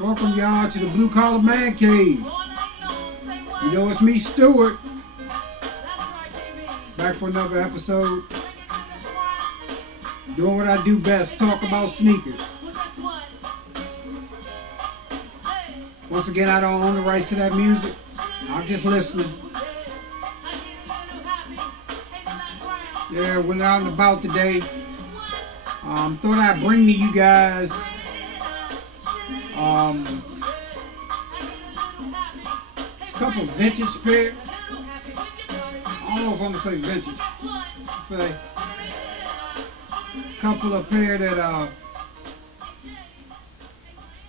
Welcome y'all to the Blue Collar Man Cave. You know it's me, Stuart, back for another episode. Doing what I do best, talk about sneakers. Once again, I don't own the rights to that music. I'm just listening. Yeah, we're out and about today. Thought I'd bring to you guys a couple vintage pair. I don't know if I'm gonna say vintage. Say a couple of pair that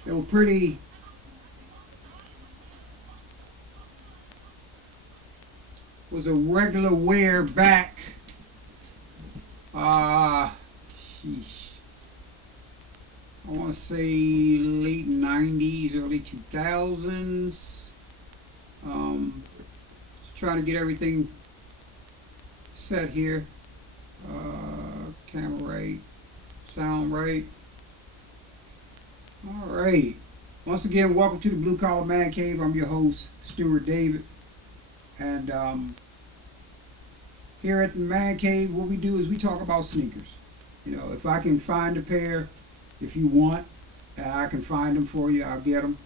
they were pretty. Was a regular wear back. Sheesh. I want to say late 90s, early 2000s. Just trying to get everything set here. Camera right, sound right. All right. Once again, welcome to the Blue Collar Man Cave. I'm your host, Stuart David. And here at the Man Cave, what we do is we talk about sneakers. You know, if I can find a pair, if you want, I can find them for you. I'll get them.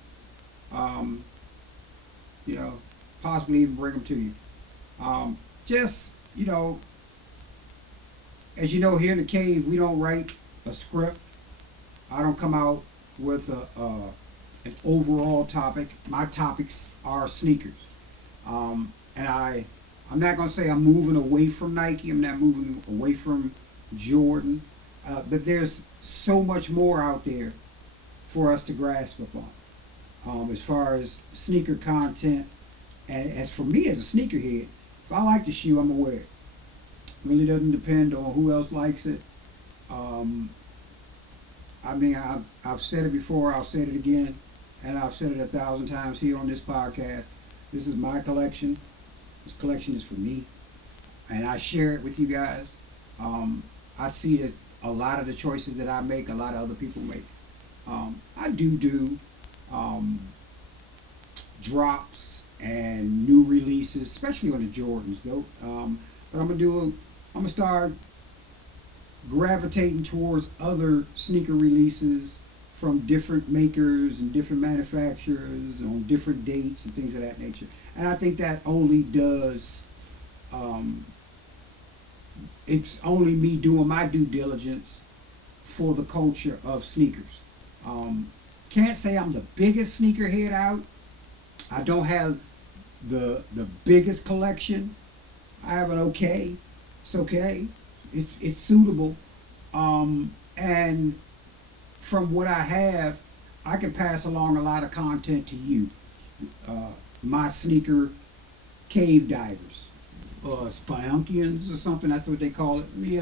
You know, possibly even bring them to you. Just, you know, as you know, here in the cave, we don't write a script. I don't come out with an overall topic. My topics are sneakers. And I'm not going to say I'm moving away from Nike. I'm not moving away from Jordan. But there's so much more out there for us to grasp upon. As far as sneaker content. And as for me as a sneakerhead, if I like the shoe, I'm going to wear it. It really doesn't depend on who else likes it. I mean, I've said it before. I'll say it again. And I've said it 1,000 times here on this podcast. This is my collection. This collection is for me, and I share it with you guys. I see that a lot of the choices that I make, a lot of other people make. I do drops and new releases, especially on the Jordans, though. But I'm gonna start gravitating towards other sneaker releases from different makers and different manufacturers on different dates and things of that nature. And I think that only does, it's only me doing my due diligence for the culture of sneakers. Can't say I'm the biggest sneakerhead out. I don't have the biggest collection. I have an okay. It's okay. It's suitable. And from what I have, I can pass along a lot of content to you, my sneaker cave divers, Spionkians or something. That's what they call it. Let me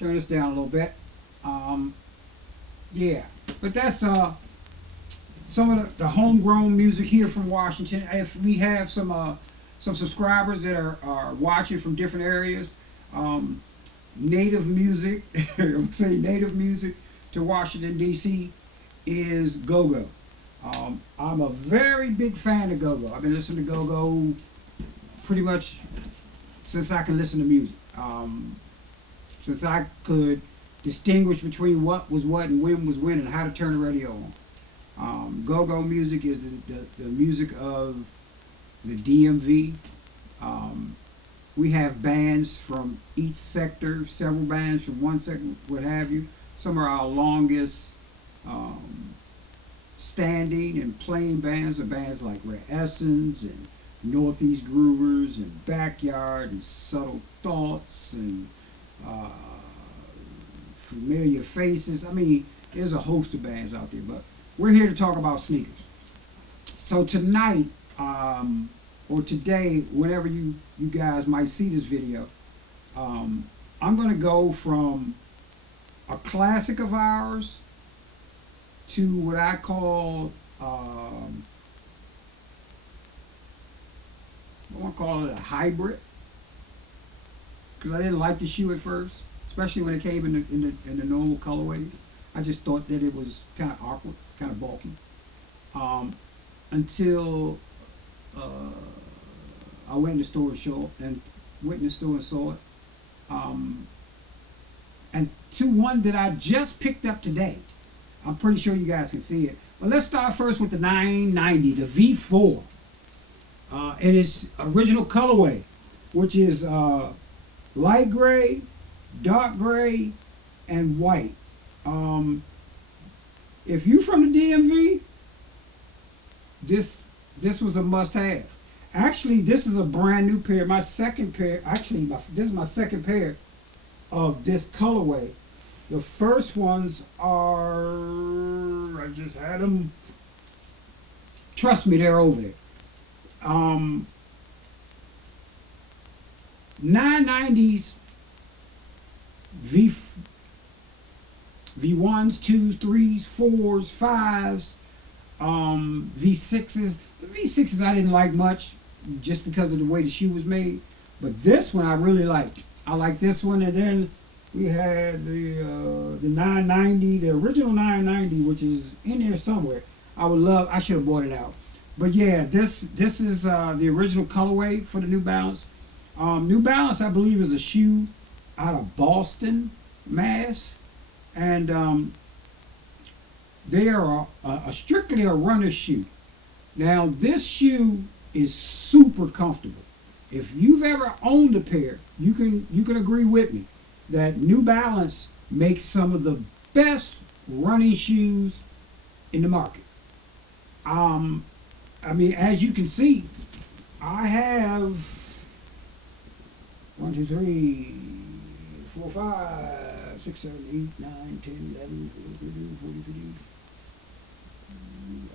turn this down a little bit. Yeah, but that's some of the homegrown music here from Washington. If we have some subscribers that are watching from different areas, native music, I'm saying native music to Washington, D.C. is Go-Go. I'm a very big fan of Go-Go. I've been listening to Go-Go pretty much since I can listen to music. Since I could distinguish between what was what and when was when and how to turn the radio on. Go-Go music is the music of the DMV. We have bands from each sector, several bands from one sector, what have you. Some are our longest standing and playing bands are bands like Rare Essence and Northeast Groovers and Backyard and Subtle Thoughts and Familiar Faces. I mean, there's a host of bands out there, but we're here to talk about sneakers. So tonight, or today, whenever you guys might see this video, I'm going to go from a classic of ours to what I call I want to call it a hybrid, because I didn't like the shoe at first, especially when it came in the normal colorways. I just thought that it was kind of awkward, kind of bulky. Um, until uh, I went in the store and went in the store and saw it. Um, and to one that I just picked up today. I'm pretty sure you guys can see it. But let's start first with the 990, the V4, in its original colorway, which is light gray, dark gray, and white. Um, if you're from the DMV, this was a must-have. Actually, this is a brand new pair. My second pair. Actually, this is my second pair of this colorway. The first ones are, I just had them. Trust me, they're over there. 990s, V1s, 2s, 3s, 4s, 5s, V6s. The V6s I didn't like much just because of the way the shoe was made. But this one I really liked. I like this one, and then we had the 990, the original 990, which is in there somewhere. I should have bought it out. But yeah, this is the original colorway for the New Balance. New Balance, I believe, is a shoe out of Boston, Mass, and they are strictly a runner's shoe. Now, this shoe is super comfortable. If you've ever owned a pair, you can agree with me that New Balance makes some of the best running shoes in the market. I mean, as you can see, I have 1, 2, 3, 4, 5, 6, 7, 8, 9, 10, 11, 12, 13, 14, 15.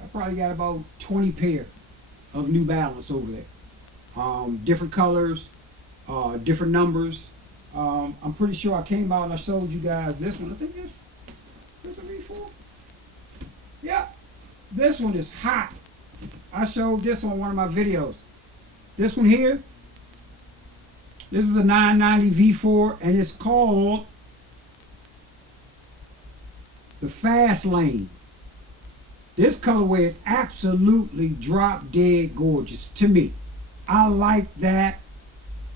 I probably got about 20 pair of New Balance over there. Different colors, different numbers. I'm pretty sure I came out and I showed you guys this one. I think this a V4. Yeah, this one is hot. I showed this on one of my videos. This one here, this is a 990 V4, and it's called the Fast Lane. This colorway is absolutely drop dead gorgeous to me. I like that.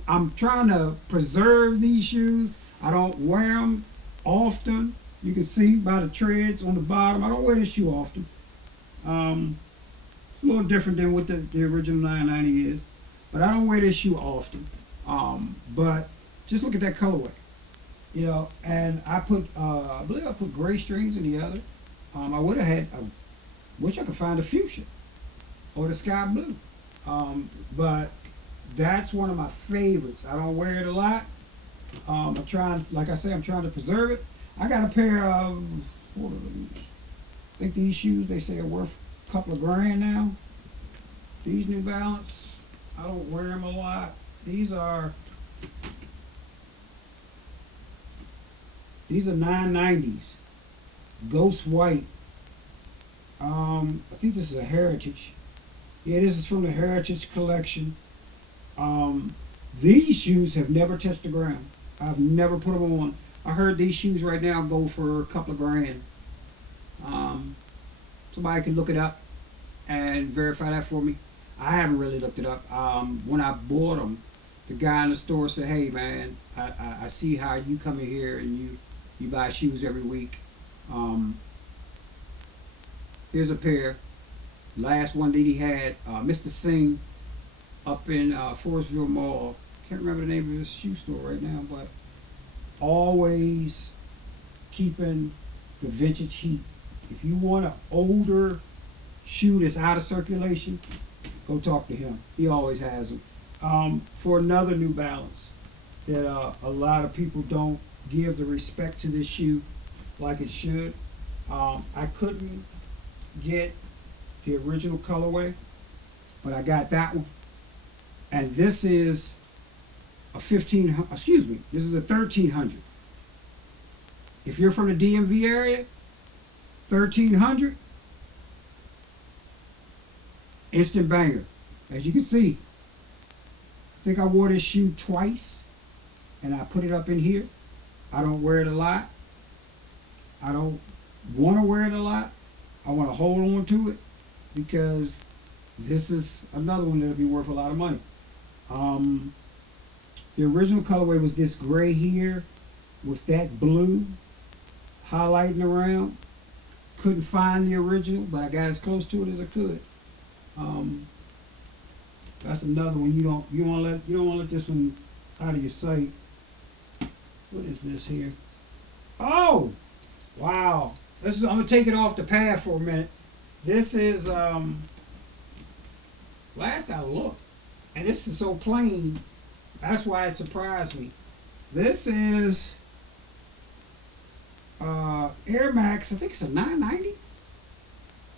I'm trying to preserve these shoes. I don't wear them often. You can see by the treads on the bottom. I don't wear this shoe often. It's a little different than what the original 990 is. But I don't wear this shoe often. But just look at that colorway. You know, and I believe I put gray strings in the other. I would have had, wish I could find a fuchsia or the sky blue. But that's one of my favorites. I don't wear it a lot. I'm trying, like I say, I'm trying to preserve it. I got a pair of, what are these? I think these shoes, they say, are worth a couple of grand now. These New Balance, I don't wear them a lot. These are 990s. Ghost White. I think this is a Heritage. Yeah, this is from the Heritage collection. These shoes have never touched the ground. I've never put them on. I heard these shoes right now go for a couple of grand. Somebody can look it up and verify that for me. I haven't really looked it up. When I bought them, the guy in the store said, "Hey man, I see how you come in here and you buy shoes every week. Here's a pair. Last one that he had, Mr. Singh, up in Forestville Mall. Can't remember the name of his shoe store right now, but always keeping the vintage heat. If you want an older shoe that's out of circulation, go talk to him. He always has them. For another New Balance that a lot of people don't give the respect to this shoe like it should. I couldn't get the original colorway, but I got that one. And this is a 1500, excuse me, this is a 1300. If you're from the DMV area, 1300, instant banger. As you can see, think I wore this shoe twice, and I put it up in here. I don't wear it a lot. I don't want to wear it a lot. I want to hold on to it because this is another one that'll be worth a lot of money. The original colorway was this gray here with that blue highlighting around. Couldn't find the original, but I got as close to it as I could. That's another one you don't want to let this one out of your sight. What is this here? Oh, wow! This is, I'm gonna take it off the pad for a minute. This is last I looked, and this is so plain. That's why it surprised me. This is Air Max. I think it's a 990.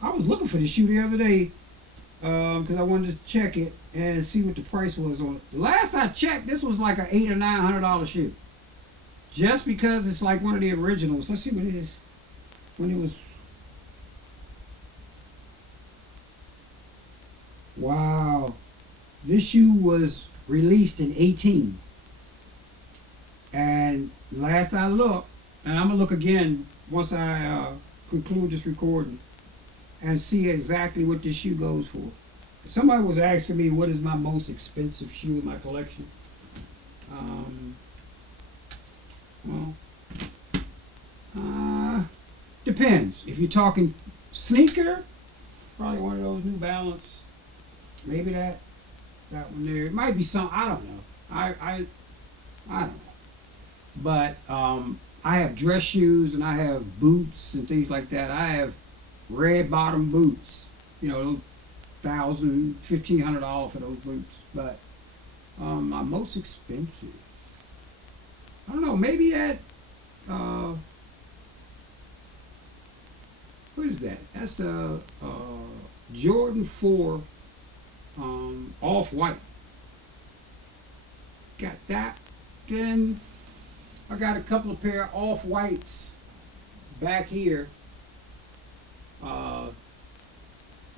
I was looking for this shoe the other day because I wanted to check it and see what the price was on it. The last I checked, this was like an $800 or $900 shoe. Just because it's like one of the originals. Let's see what it is. When it was. Wow. This shoe was released in 18. And last I looked, and I'm going to look again once I conclude this recording and see exactly what this shoe goes for. Somebody was asking me what is my most expensive shoe in my collection. Depends. If you're talking sneaker, probably one of those New Balance. Maybe that one there. It might be some. I don't know. I don't know. But I have dress shoes and I have boots and things like that. I have red bottom boots. You know, $1,000, $1,500 for those boots. But my most expensive. I don't know. Maybe that. What is that? That's a Jordan 4 off-white. Got that. Then I got a couple of pair of off-whites back here.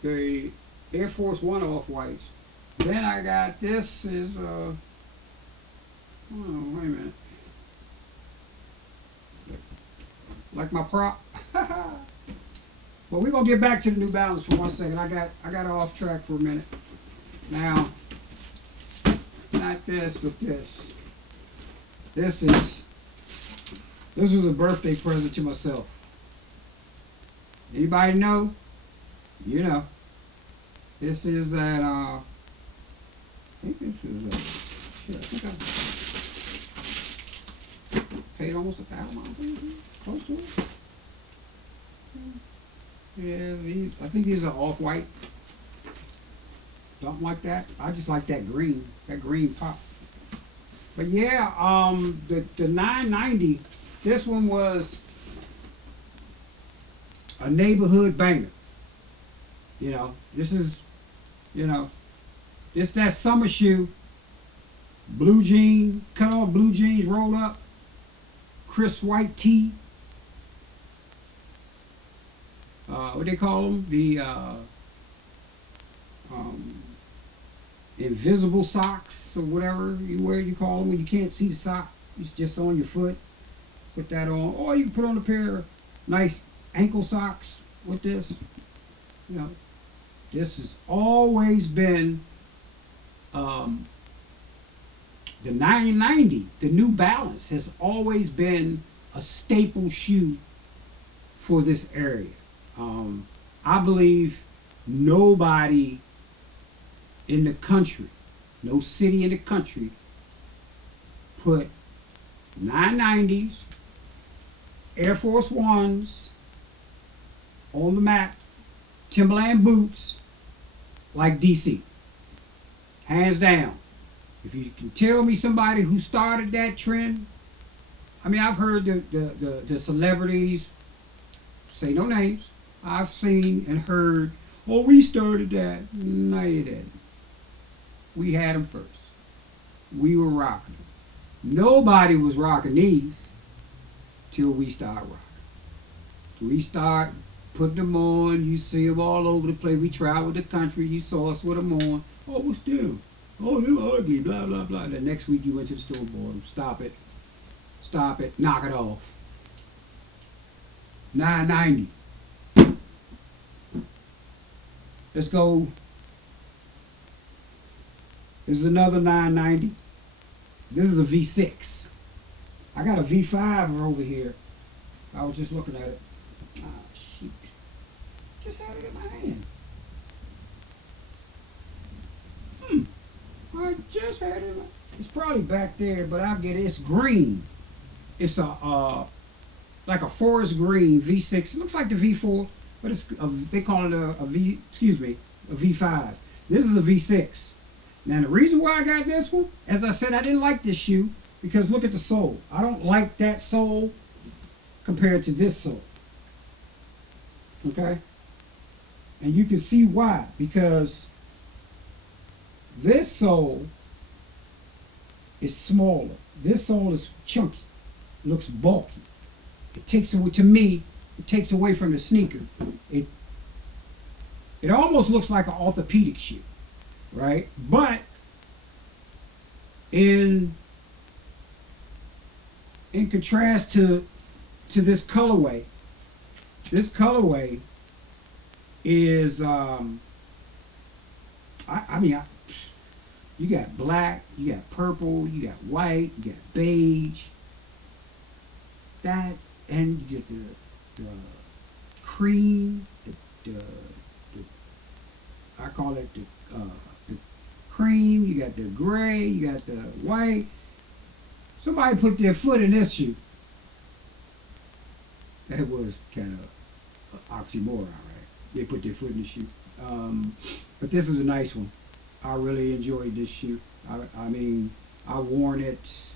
The Air Force One off-whites. Then I got this is oh, wait a minute. Like my prop. Well, we're gonna get back to the New Balance for 1 second. I got off track for a minute. Now, not this, but this. This was a birthday present to myself. Anybody know? You know. This is that I think this is shit, I think I paid almost $1,000, close to it. Yeah, I think these are off-white. Something like that. I just like that green pop. But yeah, the 990, this one was a neighborhood banger. You know, this is, you know, it's that summer shoe. Blue jean, cut off blue jeans, rolled up, crisp white tee. What they call them? The invisible socks or whatever you wear. You call them when you can't see the sock. It's just on your foot. Put that on, or you can put on a pair of nice ankle socks with this. You know, this has always been the 990. The New Balance has always been a staple shoe for this area. I believe nobody in the country, no city in the country, put 990s, Air Force Ones on the map, Timberland boots like DC. Hands down. If you can tell me somebody who started that trend, I mean, I've heard the celebrities, say no names, I've seen and heard, oh, we started that. No, you didn't. We had them first. We were rocking them. Nobody was rocking these till we started rocking. We start putting them on. You see them all over the place. We traveled the country. You saw us with them on. Oh, what's them? Oh, them ugly, blah, blah, blah. The next week you went to the store, bought them. Stop it, knock it off. $9.90. Let's go. This is another $9.90. This is a V6. I got a V5 over here. I was just looking at it. Ah, shoot. Just had it in my hand. I just had it in my... It's probably back there, but I'll get it. It's green. It's a like a forest green V6. It looks like the V4, but it's they call it a V. Excuse me, a V5. This is a V6. Now the reason why I got this one, as I said, I didn't like this shoe because look at the sole. I don't like that sole compared to this sole. Okay, and you can see why, because this sole is smaller. This sole is chunky, looks bulky. It takes away, to me, it takes away from the sneaker. It almost looks like an orthopedic shoe, right? But in contrast to this colorway is you got black, you got purple, you got white, you got beige. That, and you get the cream, I call it the cream. You got the gray, you got the white. Somebody put their foot in this shoe. That was kind of oxymoron, right? They put their foot in the shoe. But this is a nice one. I really enjoyed this shoe. I mean, I worn it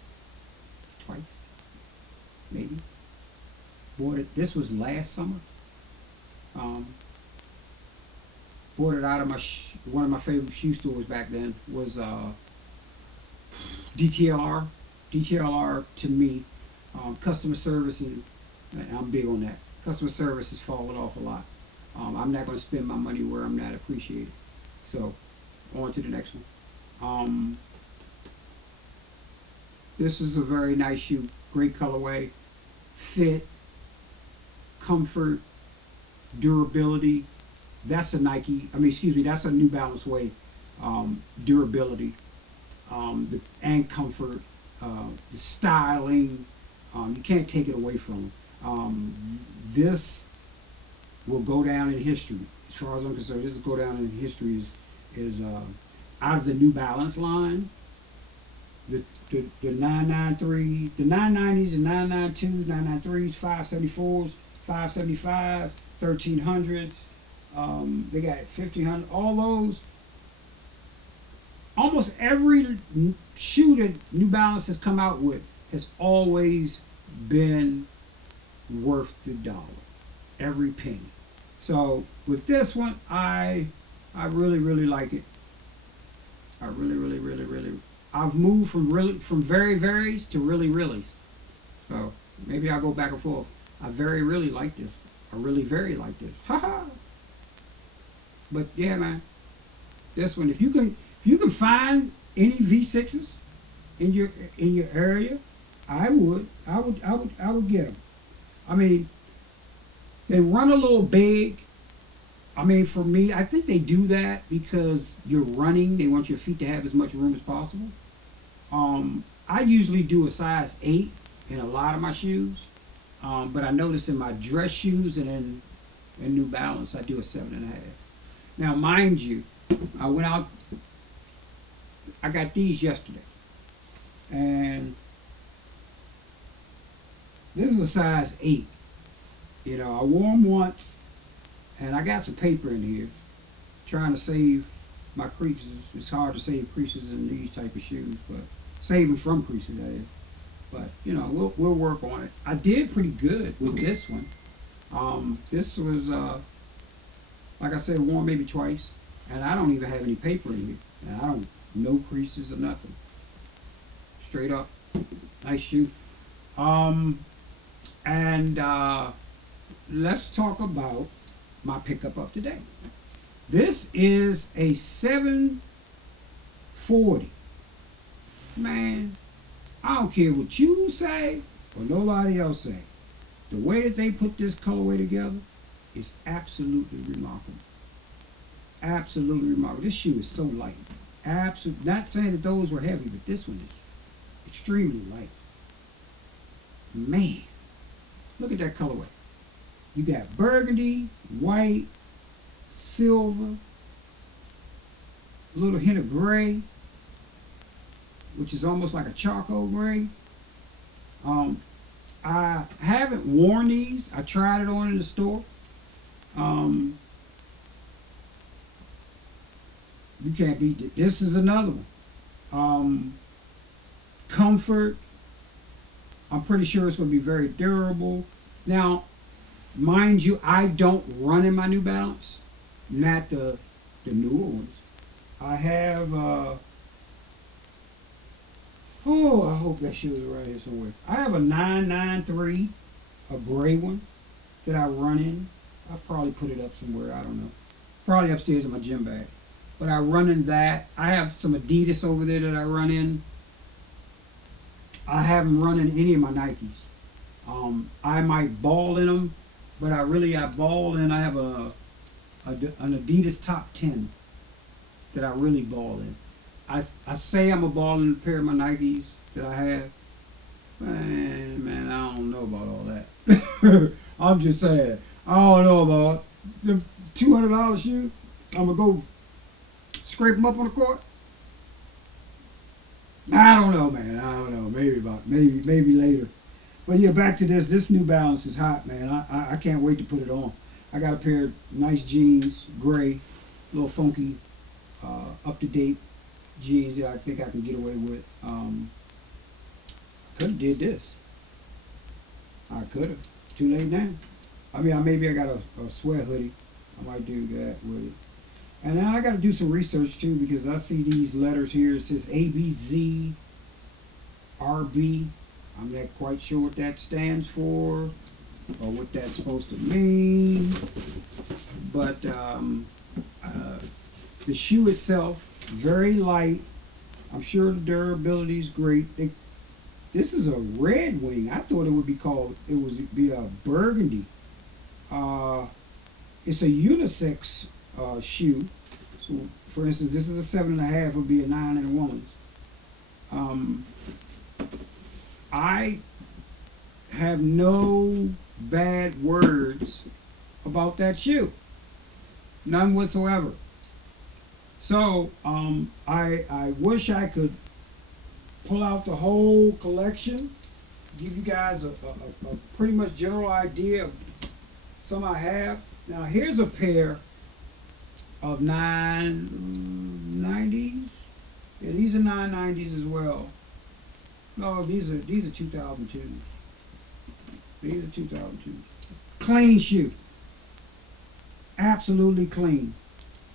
twice, maybe. Bought it. This was last summer. Bought it out of one of my favorite shoe stores back then was DTLR. DTLR to me, customer service, and I'm big on that. Customer service has fallen off a lot. I'm not going to spend my money where I'm not appreciated. So, on to the next one. This is a very nice shoe. Great colorway, fit, comfort, durability. That's a Nike. That's a New Balance way. Durability, and comfort, the styling. You can't take it away from them. This will go down in history, as far as I'm concerned. This will go down in history is out of the New Balance line. The 993, the 990s, and 992s, 993s, 574s, 575, 1300s. They got 1500. All those. Almost every shoe that New Balance has come out with has always been worth the dollar, every penny. So with this one, I really like it. I really. I've moved from very veries to really. So maybe I'll go back and forth. I really like this. I really very like this. Haha. But yeah, man, this one, if you can find any V6s in your area, I would get them. I mean, they run a little big. I mean, for me, I think they do that because you're running. They want your feet to have as much room as possible. I usually do a size 8 in a lot of my shoes, but I notice in my dress shoes and in New Balance, I do a 7.5. Now, mind you, I went out. I got these yesterday, and this is a size 8. You know, I wore them once, and I got some paper in here, trying to save my creases. It's hard to save creases in these type of shoes, but saving from creases, that is. But you know, we'll work on it. I did pretty good with this one. This was, like I said, worn maybe twice, and I don't even have any paper in here, and I don't no creases or nothing. Straight up, nice shoe. Let's talk about my pickup of today. This is a 7 $40. Man, I don't care what you say or nobody else say. The way that they put this colorway together is absolutely remarkable. Absolutely remarkable. This shoe is so light. Not saying that those were heavy, but this one is extremely light. Man, look at that colorway. You got burgundy, white, silver, a little hint of gray, which is almost like a charcoal gray. I haven't worn these. I tried it on in the store. You can't beat it. This is another one. Comfort. I'm pretty sure it's going to be very durable. Now, mind you, I don't run in my New Balance, not the newer ones. I have, I hope that shoe is right here somewhere. I have a 993, a gray one that I run in. I'll probably put it up somewhere, I don't know. Probably upstairs in my gym bag. But I run in that. I have some Adidas over there that I run in. I haven't run in any of my Nikes. I might ball in them, but I ball in. I have an Adidas top 10 that I really ball in. I say I'm a ball in a pair of my Nikes that I have. Man, I don't know about all that. I'm just saying, I don't know about the $200 shoe. I'm gonna go scrape them up on the court. I don't know, man. I don't know. Maybe later. But yeah, back to this. This New Balance is hot, man. I can't wait to put it on. I got a pair of nice jeans, gray, a little funky, up-to-date jeans that I think I can get away with. Could have did this. I could have. Too late now. I mean, maybe I got a sweat hoodie. I might do that with it. And now I got to do some research too, because I see these letters here. It says ABZ RB. I'm not quite sure what that stands for or what that's supposed to mean. But the shoe itself, very light. I'm sure the durability is great. This is a red wing. I thought it would be a burgundy. It's a unisex shoe. So, for instance, this is a 7.5. Would be a 9 in a woman's. I have no bad words about that shoe. None whatsoever. So, I wish I could pull out the whole collection, give you guys a pretty much general idea of some I have. Now, here's a pair of 990s. Yeah, these are 990s as well. No, these are 2002s. These are 2002s. Clean shoe. Absolutely clean.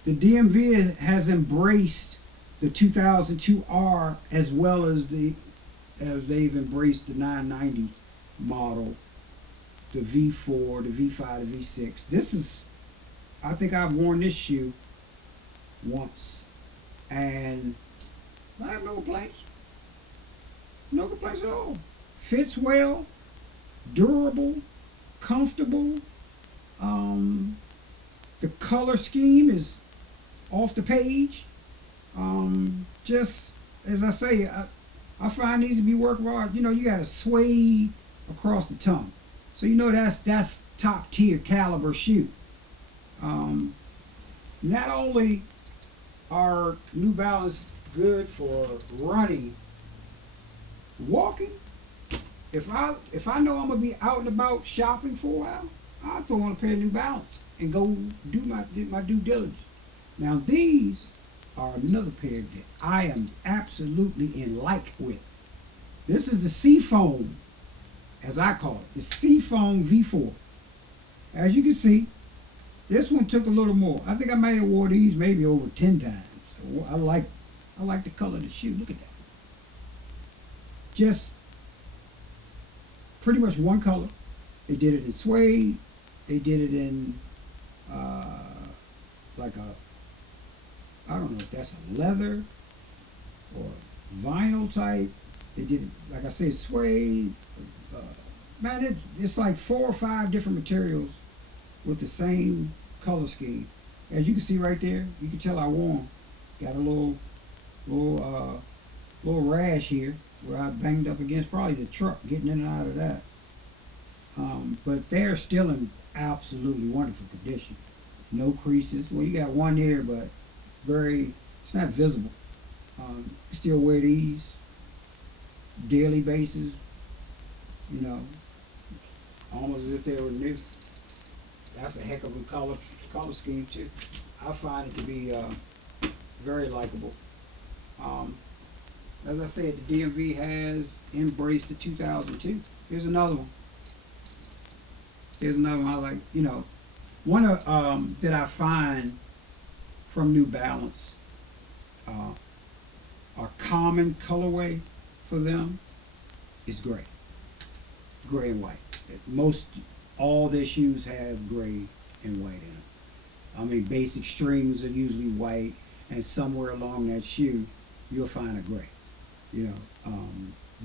The DMV has embraced the 2002R as well as they've embraced the 990 model, the V4, the V5, the V6. I think I've worn this shoe once, and I have no complaints. No complaints at all. Fits well, durable, comfortable. The color scheme is off the page. Just as I say, I find these to be worthwhile. You know, you got to sway across the tongue, so you know that's top tier caliber shoe. Not only are New Balance good for running, walking. If I know I'm gonna be out and about shopping for a while, I'll throw on a pair of New Balance and go do my due diligence. Now these are another pair that I am absolutely in like with. This is the Seafoam, as I call it, the Seafoam V4. As you can see, this one took a little more. I think I might have wore these maybe over 10 times. So I like the color of the shoe. Look at that. Just pretty much one color. They did it in suede. They did it in like a, I don't know if that's a leather. or vinyl type. They did, like I said, suede. Uh, Man, it's like 4 or 5 different materials with the same color scheme. As you can see right there, you can tell I wore 'em. Got a little, little rash here where I banged up against probably the truck getting in and out of that. But they're still in absolutely wonderful condition. No creases. Well, you got one there, but it's not visible. You still wear these daily basis, you know, almost as if they were new. That's a heck of a color scheme too. I find it to be very likable. Um, as I said, the DMV has embraced the 2002. Here's another one. Here's another one I like. You know, one that I find from New Balance, a common colorway for them is gray and white. Most all their shoes have gray and white in them. I mean, basic strings are usually white, and somewhere along that shoe, you'll find a gray. You know,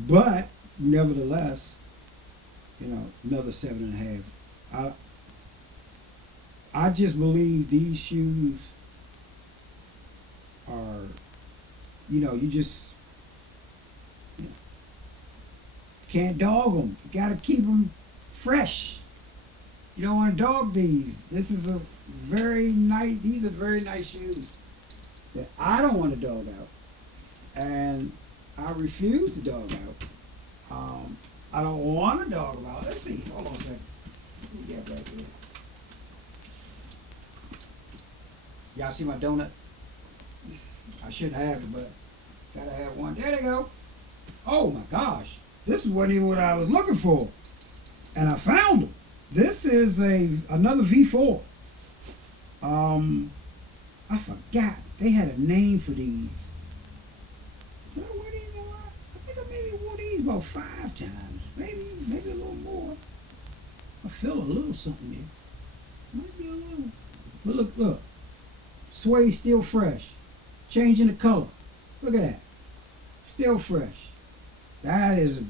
but nevertheless, you know, another 7.5. I just believe these shoes are, you know, you just can't dog them. You got to keep them fresh. You don't want to dog these. This is a very nice. These are very nice shoes that I don't want to dog out, and I refuse to dog out. I don't want to dog them out. Let's see. Hold on a second. Let me get back here. Y'all see my donut? I shouldn't have it, but gotta have one. There they go. Oh my gosh. This wasn't even what I was looking for. And I found them. This is another V4. I forgot. They had a name for these. Did I wear these a lot? I think I maybe wore these about 5 times. Maybe a little more. I feel a little something there. Might be a little. But look. Suede still fresh. Changing the color. Look at that. Still fresh. That is, I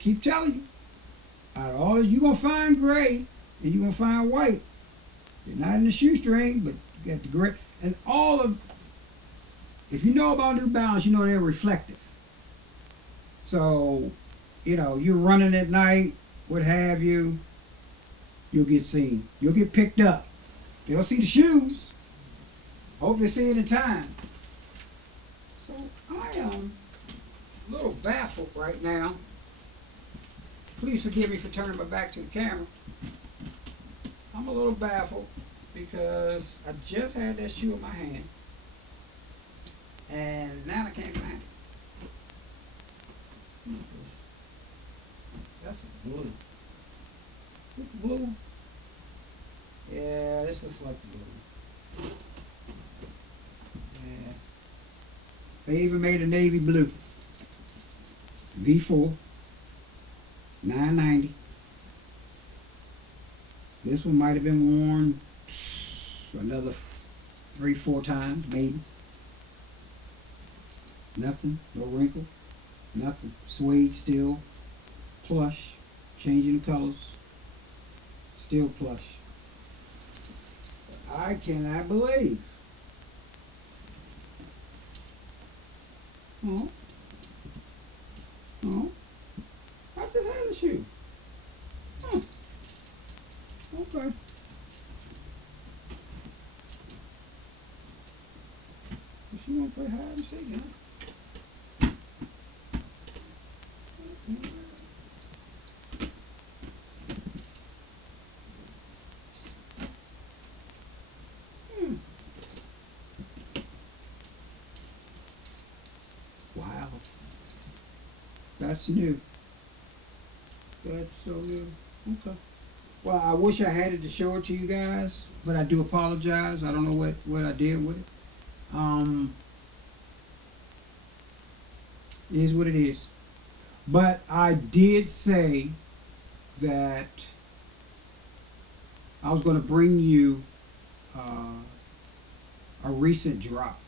keep telling you, out of all this, you're going to find gray and you're going to find white. They're not in the shoestring, but you got the gray. And if you know about New Balance, you know they're reflective. So, you know, you're running at night, what have you, you'll get seen. You'll get picked up. They'll see the shoes. Hope they see it in time. So I am a little baffled right now. Please forgive me for turning my back to the camera. I'm a little baffled because I just had that shoe in my hand and now I can't find it. That's a blue. This the blue one? Yeah, this looks like the blue one. Yeah. They even made a navy blue. V4. $9.90. This one might have been worn another 3-4 times, maybe. Nothing, no wrinkle, nothing. Suede still, plush, changing the colors, still plush. I cannot believe. Oh, I just had a shoe. Huh. Okay. Is she gonna play hide and seek, huh? Wow. That's new. That's so new. Okay. Well, I wish I had it to show it to you guys, but I do apologize. I don't know what I did with it. It is what it is. But I did say that I was going to bring you a recent drop.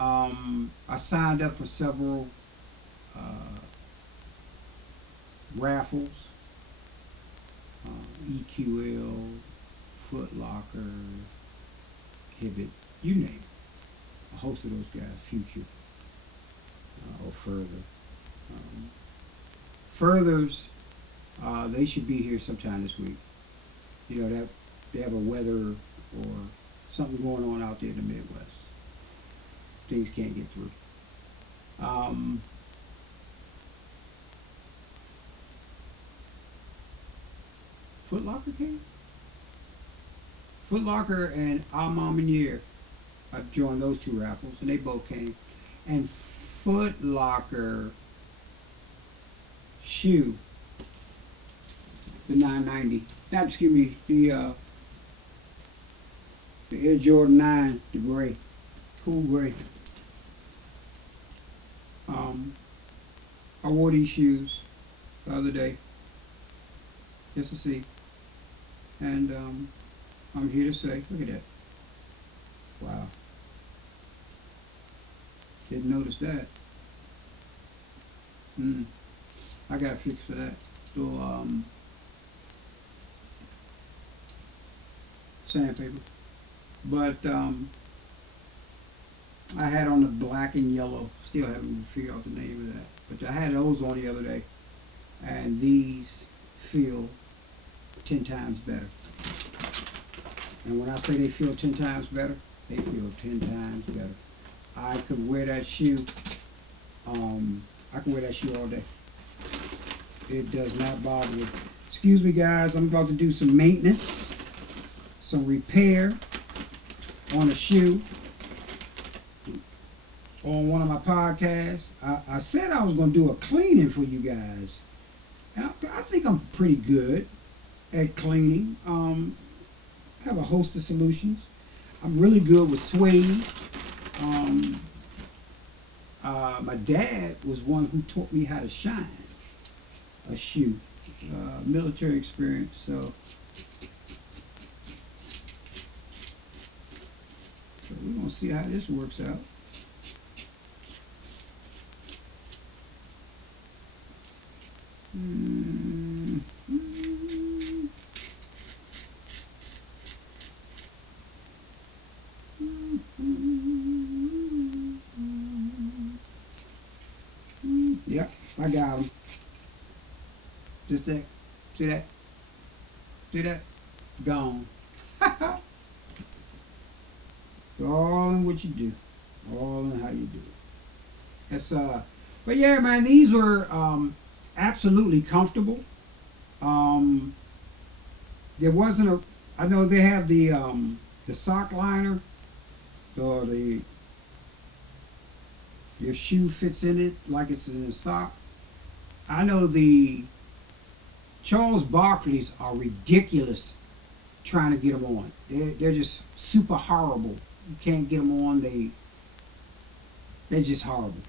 I signed up for several raffles, EQL, Foot Locker, Hibbett, you name it. A host of those guys, Future or Further. Um, Furthers, they should be here sometime this week. You know that they have a weather or something going on out there in the Midwest. Things can't get through. Um, Foot Locker came. Foot Locker and Almaminier. I joined those two raffles, and they both came. And Foot Locker shoe, the 990. Not excuse me, the Air Jordan 9, the gray, cool gray. I wore these shoes the other day just to see, and I'm here to say, look at that. Wow, didn't notice that. I got a fix for that. So sandpaper. But I had on the black and yellow. Still haven't figured out the name of that. But I had those on the other day, and these feel 10 times better. And when I say they feel 10 times better, they feel 10 times better. I could wear that shoe. I can wear that shoe all day. It does not bother me. Excuse me, guys. I'm about to do some maintenance, some repair on a shoe on one of my podcasts. I said I was going to do a cleaning for you guys. And I think I'm pretty good at cleaning. I have a host of solutions. I'm really good with suede. My dad was one who taught me how to shine a shoe. Military experience, so we're going to see how this works out. Yep, I got them. Just that. See that? See that? Gone. All in what you do. All in how you do it. That's but yeah, man, these were absolutely comfortable. There wasn't a, I know they have the sock liner, so your shoe fits in it like it's in a sock. I know the Charles Barkley's are ridiculous trying to get them on. They're just super horrible. You can't get them on. They're just horrible.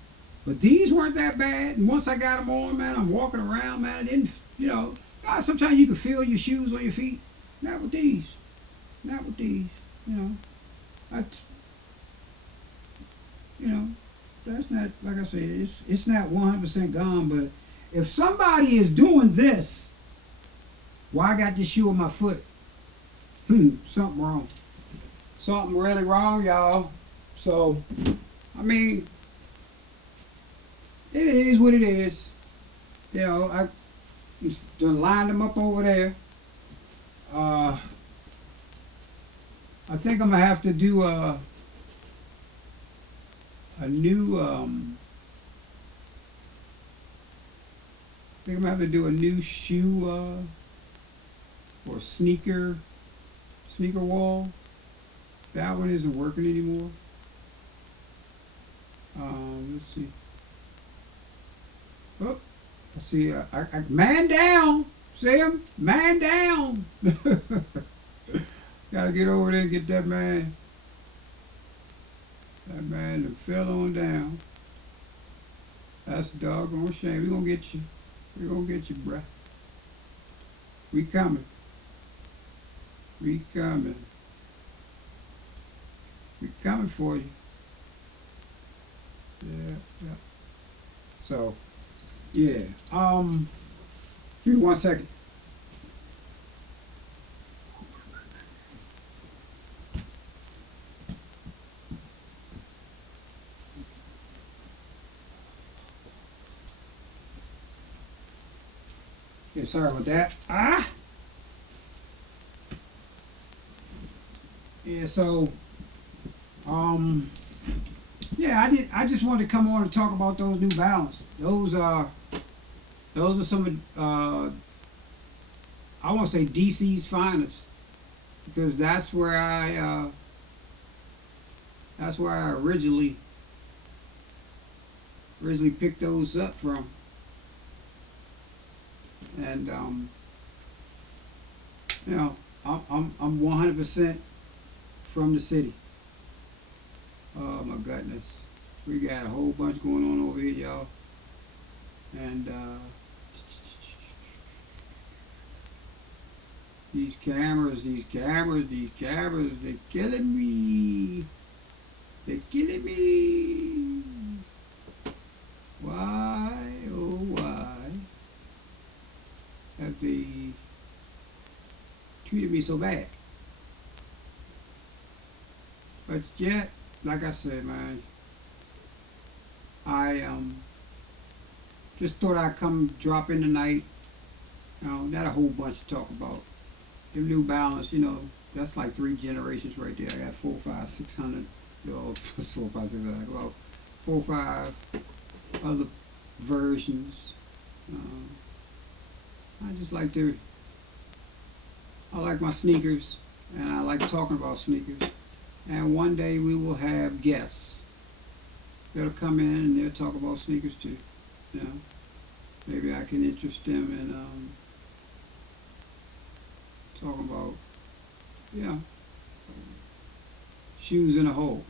But these weren't that bad. And once I got them on, man, I'm walking around, man. I didn't, sometimes you can feel your shoes on your feet. Not with these. Not with these. That's not, like I said, it's not 100% gone. But if somebody is doing this, why I got this shoe on my foot? Something wrong. Something really wrong, y'all. So, I mean, it is what it is. I just lined them up over there. I think I'm gonna have to do a new. I think I'm gonna have to do a new shoe or sneaker wall. That one isn't working anymore. Let's see. Oh, let's see. Man down. See him? Man down. Gotta get over there and get that man. That man that fell on down. That's a doggone shame. We're gonna get you. We're gonna get you, bruh. We coming. We coming. We coming for you. Yeah, yeah. So, yeah. Give me 1 second. Yeah, sorry about that. Yeah. So, um, yeah, I just wanted to come on and talk about those New Balance. Those are some of I want to say DC's finest because that's where I originally picked those up from, and you know, I'm 100% from the city. Oh my goodness, we got a whole bunch going on over here, y'all, and these cameras, they're killing me. They're killing me. Why, oh why, have they treated me so bad? But yet, like I said, man, I just thought I'd come drop in tonight. Not a whole bunch to talk about. The New Balance, that's like 3 generations right there. I got 4, 5, 600. 4, 5, 600. Well, 4, 5 other versions. Um, I just like to. I like my sneakers, and I like talking about sneakers. And one day we will have guests that'll come in and they'll talk about sneakers too. You know, maybe I can interest them in talking about, yeah, shoes in a hole.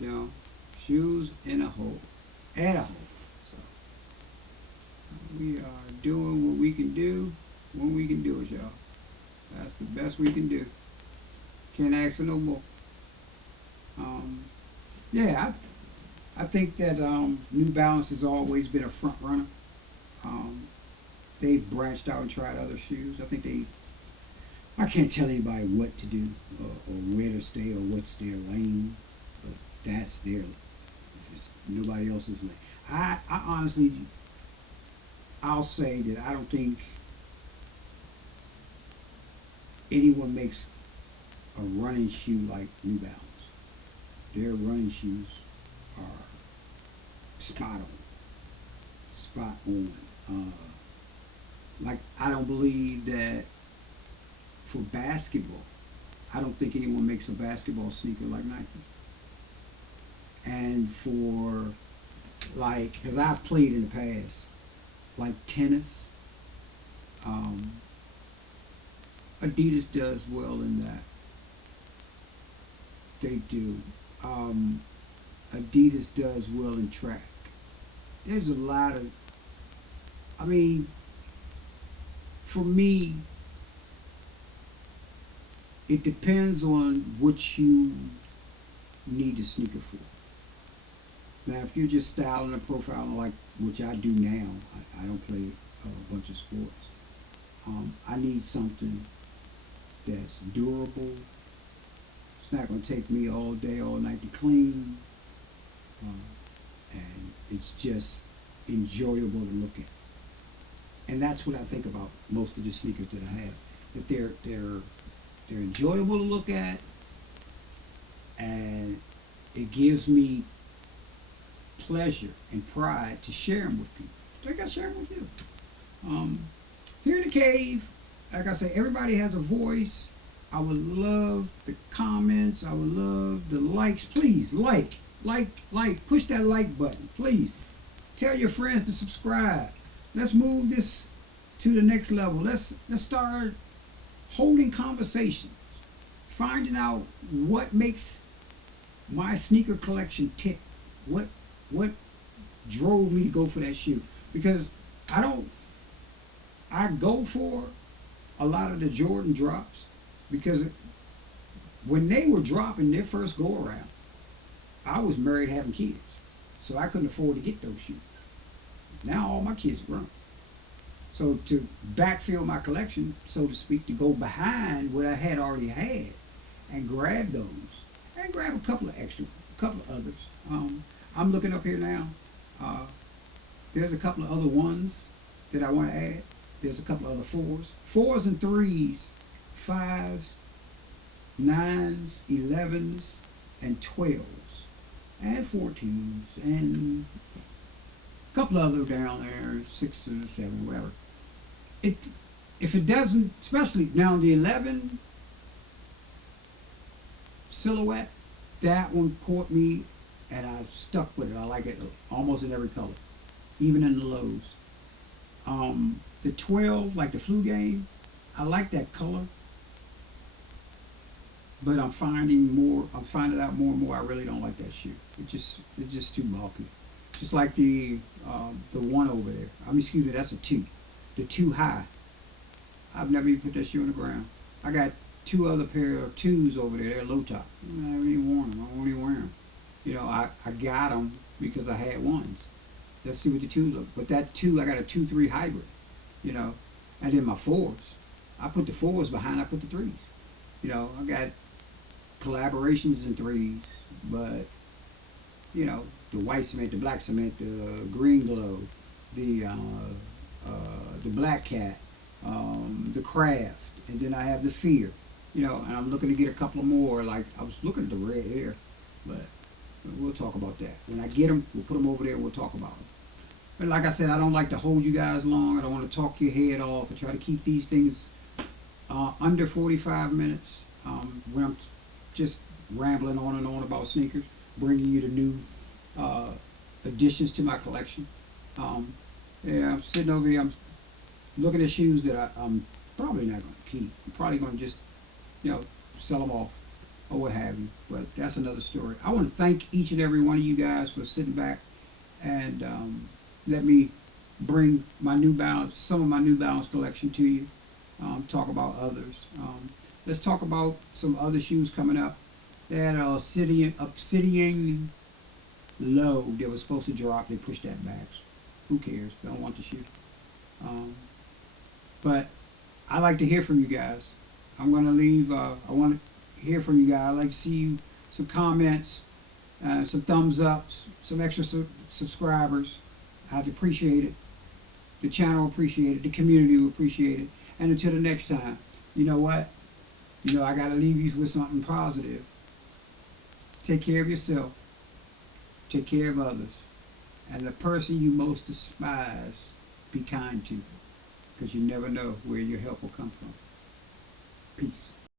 You know, shoes in a hole, at a hole. So we are doing what we can do when we can do it, y'all. That's the best we can do. Can't ask for no more. Um, yeah, I think that New Balance has always been a front runner. Um, they've branched out and tried other shoes. I can't tell anybody what to do or where to stay or what's their lane, but that's their. If it's nobody else's lane, I honestly, I'll say that I don't think anyone makes a running shoe like New Balance. Their running shoes are spot on, spot on. Like I don't believe that for basketball, I don't think anyone makes a basketball sneaker like Nike. And for like, because I've played in the past, like tennis, um, Adidas does well in that. They do. Um, Adidas does well in track. There's a lot of, I mean, for me, it depends on what you need the sneaker for. Now, if you're just styling and profiling like which I do now, I don't play a bunch of sports. I need something that's durable. It's not going to take me all day, all night to clean, um, and it's just enjoyable to look at. And that's what I think about most of the sneakers that I have. That they're enjoyable to look at, and it gives me pleasure and pride to share them with people. Like I share them with you. Um, Here in the cave, like I say, everybody has a voice. I would love the comments. I would love the likes. Please like. Push that like button. Please tell your friends to subscribe. Let's move this to the next level. Let's start holding conversations, finding out what makes my sneaker collection tick. What drove me to go for that shoe? Because I don't. I go for a lot of the Jordan drops because when they were dropping their first go around, I was married having kids, so I couldn't afford to get those shoes. Now all my kids are grown. So to backfill my collection, so to speak, to go behind what I had already had and grab those and grab a couple of extra, a couple of others. I'm looking up here now. Uh, there's a couple of other ones that I want to add. There's a couple of other fours and threes, fives, nines, 11s, and 12s, and 14s, and a couple of other down there, 6s or 7, whatever. It, if it doesn't, especially now the 11 silhouette, that one caught me and I stuck with it. I like it almost in every color, even in the lows. The 12, like the flu game, I like that color, but I'm finding out more and more I really don't like that shoe. It's just too bulky. Just like the one over there. Excuse me, that's a 2. The 2 high. I've never even put that shoe on the ground. I got 2 other pair of 2s over there. They're low top. I haven't even worn them. I won't even wear them. You know, I got them because I had ones. Let's see what the 2 look. But that 2, I got a 2-3 hybrid. You know, and then my 4s. I put the 4s behind. I put the 3s. You know, I got collaborations in 3s, but you know, the white cement, the black cement, the green glow, the black cat, the craft, and then I have the fear. You know, and I'm looking to get a couple of more. Like I was looking at the red air, but we'll talk about that when I get them. We'll put them over there and we'll talk about them. But like I said, I don't like to hold you guys long. I don't want to talk your head off. I try to keep these things under 45 minutes when I'm just rambling on and on about sneakers, bringing you the new additions to my collection. Yeah, I'm sitting over here. I'm looking at shoes that I'm probably not going to keep. I'm probably going to just, you know, sell them off or what have you. But that's another story. I want to thank each and every one of you guys for sitting back and let me bring my New Balance, some of my New Balance collection to you. Talk about others. Let's talk about some other shoes coming up. They had an Obsidian Low that was supposed to drop. They pushed that back. Who cares? They don't want the shoe. But I like to hear from you guys. I'm going to leave. I want to hear from you guys. I'd like to see you, some comments, some thumbs ups, some extra subscribers. I'd appreciate it. The channel will appreciate it. The community will appreciate it. And until the next time, you know what? You know, I got to leave you with something positive. Take care of yourself. Take care of others. And the person you most despise, be kind to. Because you never know where your help will come from. Peace.